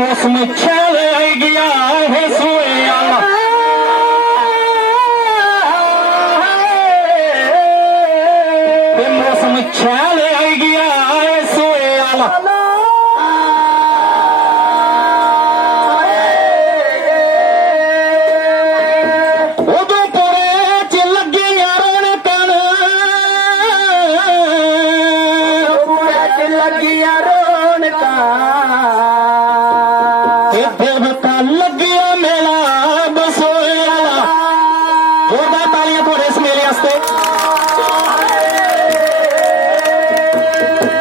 मौसम चल गया है सोया मौसम चल गया है सोया उदयपुरे च लगे यार कन लगिया रौनक देवता लगिया मेला बसोया जोरदार तालियां थोड़े इस मेले वास्ते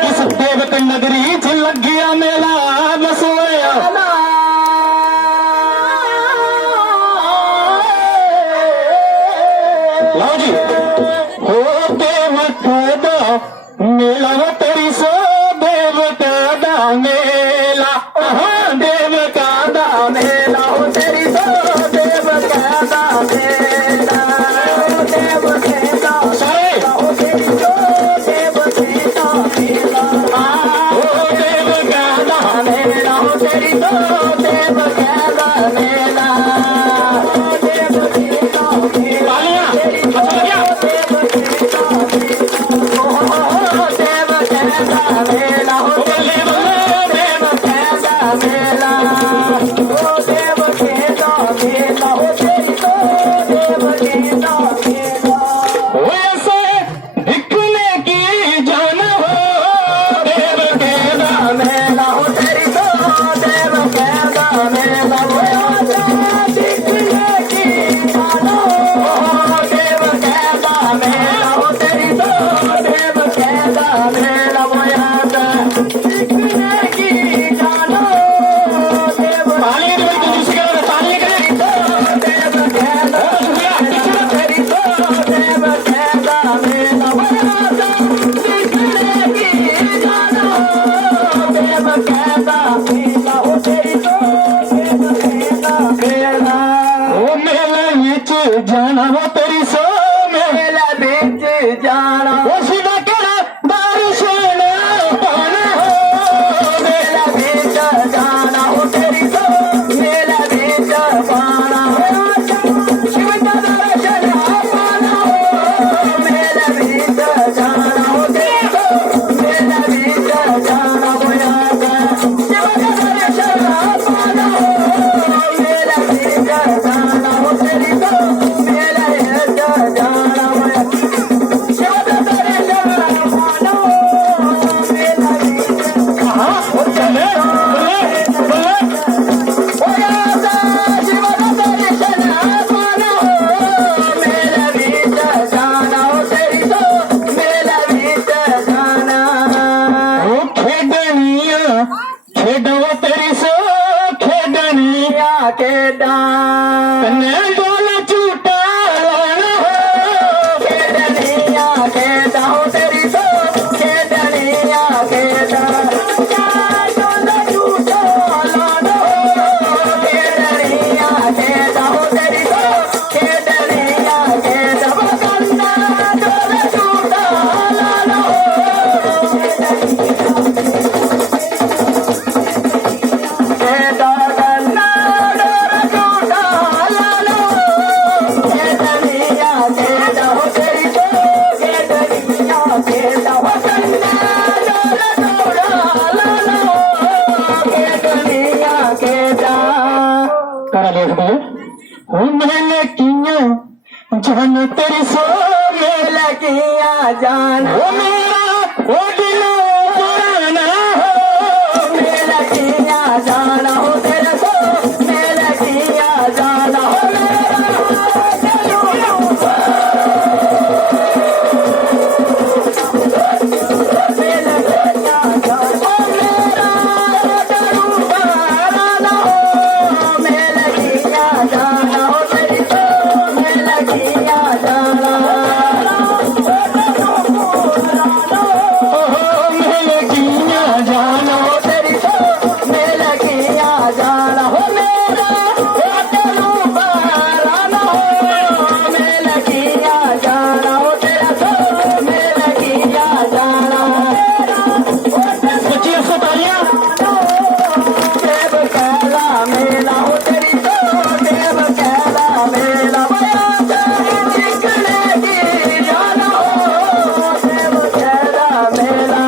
इस देवत नगरी च लगिया मेला बसोया लो जी हो देवता दा मेला तेरी सो देवता दा मेला देवता दा मेला हो तेरी सो देवता दा मेला देवता हो तेरी सो देवता मेला हो देवता दा मेला हो तेरी सो देवता दा मेला जाना वो तेरी सो मेला बीच जाना वो सीधा केड़ा दर्शन पाना हो मेला बीच जाना हो तेरी सो मेला बीच पाना हो शिव का दर्शन पाना हो मेला बीच जाना हो तेरी सो मेला बीच जाना हो याद शिव का दर्शन पाना हो मेला बीच जाना हो तेरी सो मैंने किया जान तेरी सो मेला किया जान वो मेरा वो दिल पुराना हो मेला किया जाना हो तेरा सो मेला किया जाना हो मेला कहदा मेला हो तेरी तो देव कहदा मेला बया निकले की जाना हो देव कहदा मेला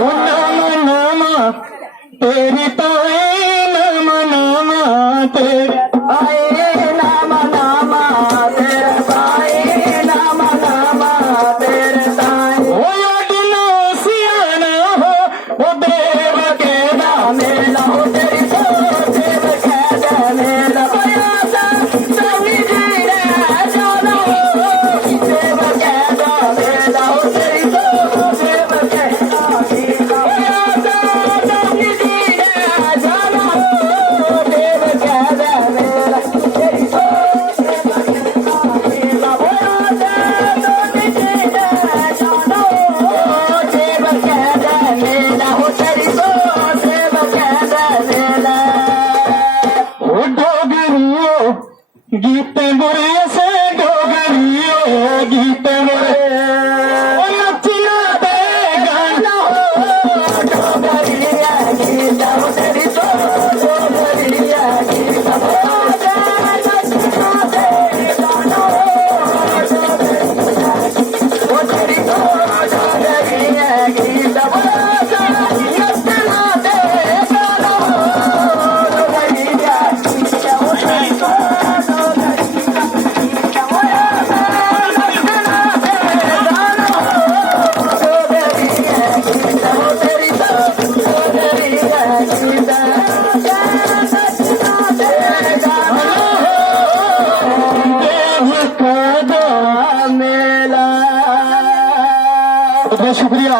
ओ नामा नामा तेरी ताई नामा नामा तेरी आए नामा नामा तेरे साई नामा नामा तेरे साई ओ यादना सियाना हो ओ देव कहदा मेला हो तेरी तो देव कहदा मेला बया सनी जी रे जाना हो देव कहदा मेला हो तेरी तो देव कहदा मेला बया सनी जी रे जाना हो देव कहदा मेला तेरी तो देव कहदा मेला बया सनी जी रे जाना हो देव कहदा मेला हो तेरी तो देव कहदा मेला ओ डोगरियो गीत गुरे से डोगरियो गीत गुरे ओ नचना दे गाना डोगरिया गीत हो तेरी तो डोगरिया गीत हो नचना दे गाना हो तेरी तो डोगरिया गीत हो नचना दे गाना हो डोगरिया गीत हो तेरी तो डोगरिया गीत हो नचना दे गाना हो डोगरिया गीत हो तेरी तो डोगरिया गीत नचना दे गाना हो देव कहदा मेला बहुत शुक्रिया।